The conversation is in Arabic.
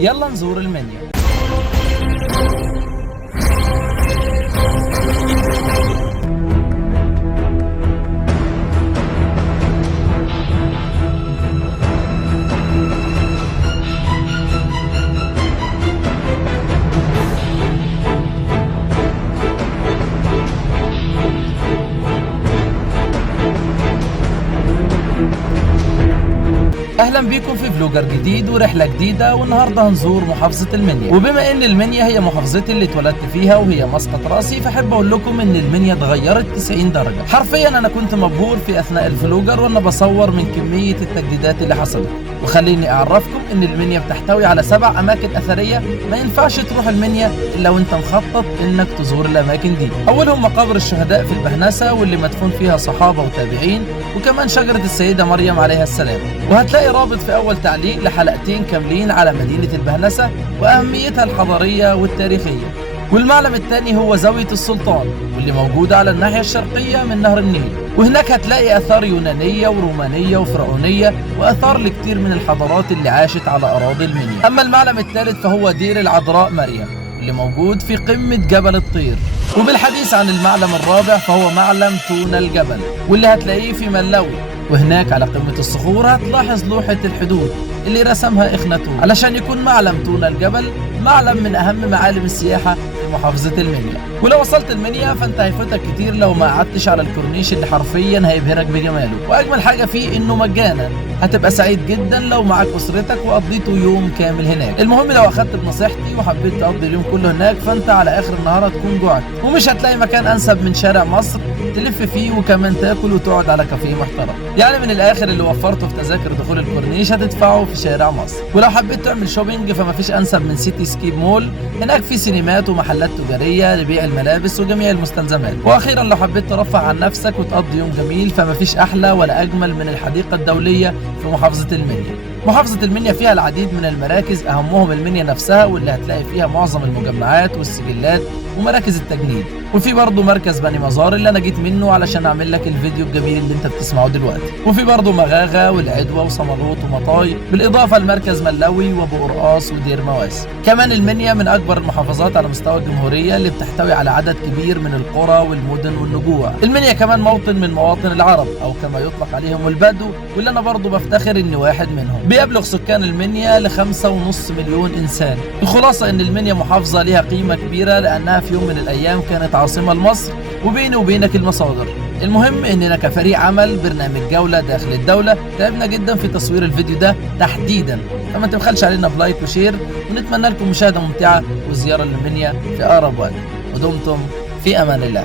يلا نزور المنيا. اهلا بيكم في فلوجر جديد ورحله جديده، والنهارده هنزور محافظه المنيا. وبما ان المنيا هي محافظتي اللي اتولدت فيها وهي مسقط راسي، فاحب اقول لكم ان المنيا اتغيرت 90 درجه حرفيا. انا كنت مبهور في اثناء الفلوجر وانا بصور من كميه التجديدات اللي حصلت. وخليني اعرفكم ان المنيا بتحتوي على 7 اماكن اثريه ما ينفعش تروح المنيا الا وانت مخطط انك تزور الاماكن دي. اولهم مقابر الشهداء في البهنسه واللي مدفون فيها صحابه وتابعين، وكمان شجره السيده مريم عليها السلام. وهتلاقي رابط في اول تعليق لحلقتين كاملين على مدينه البهنسه واهميتها الحضاريه والتاريخيه. والمعلم الثاني هو زاويه السلطان، واللي موجوده على الناحيه الشرقيه من نهر النيل، وهناك هتلاقي اثار يونانيه ورومانيه وفرعونيه واثار لكتير من الحضارات اللي عاشت على اراضي المنيا. اما المعلم الثالث فهو دير العذراء مريم اللي موجود في قمه جبل الطير. وبالحديث عن المعلم الرابع فهو معلم تونا الجبل، واللي هتلاقيه في ملاوي، وهناك على قمة الصخور هتلاحظ لوحة الحدود اللي رسمها إخناتون علشان يكون معلم تونا الجبل معلم من أهم معالم السياحة في محافظة المنيا. ولو وصلت المنيا فأنت هيفوتك كتير لو ما قعدتش على الكورنيش اللي حرفيا هيبهرك بجماله، وأجمل حاجة فيه إنه مجانا. هتبقى سعيد جدا لو معاك أسرتك وقضيته يوم كامل هناك. المهم لو أخدت بنصيحتي وحبيت تقضي اليوم كله هناك فأنت على آخر النهار هتكون جوعت، ومش هتلاقي مكان أنسب من شارع مصر تلف فيه وكمان تاكل وتقعد على كافيه محترم. يعني من الاخر اللي وفرته في تذاكر دخول الكورنيش هتدفعه في شارع مصر. ولو حبيت تعمل شوبينج فمفيش انسب من سيتي سكيب مول، هناك في سينمات ومحلات تجاريه لبيع الملابس وجميع المستلزمات. واخيرا لو حبيت ترفه عن نفسك وتقضي يوم جميل فمفيش احلى ولا اجمل من الحديقه الدوليه في محافظه المنيا. محافظة المنيا فيها العديد من المراكز، أهمهم المنيا نفسها واللي هتلاقي فيها معظم المجمعات والسجلات ومراكز التجنيد. وفي برضه مركز بني مزار اللي أنا جيت منه علشان أعمل لك الفيديو الجميل اللي أنت بتسمعه دلوقتي. وفي برضه مغاغة والعدوى وصمالوط ومطاي، بالإضافة لمركز ملاوي وأبو قرقاص ودير مواسي. كمان المنيا من أكبر المحافظات على مستوى الجمهورية اللي بتحتوي على عدد كبير من القرى والمدن والنجوع. المنيا كمان موطن من مواطن العرب أو كما يطلق عليهم البدو، واللي أنا برضه بفتخر إني واحد منهم. بيبلغ سكان المنيا ل5.5 مليون إنسان. الخلاصة إن المنيا محافظة ليها قيمة كبيرة لأنها في يوم من الأيام كانت عاصمة لمصر، وبيني وبينك المصادر. المهم إننا كفريق عمل برنامج جولة داخل الدولة تعبنا جدا في تصوير الفيديو ده تحديدا، فما تبخلش علينا بلايك وشير، ونتمنى لكم مشاهدة ممتعة وزيارة للمنيا في أقرب وقت. ودمتم في أمان الله.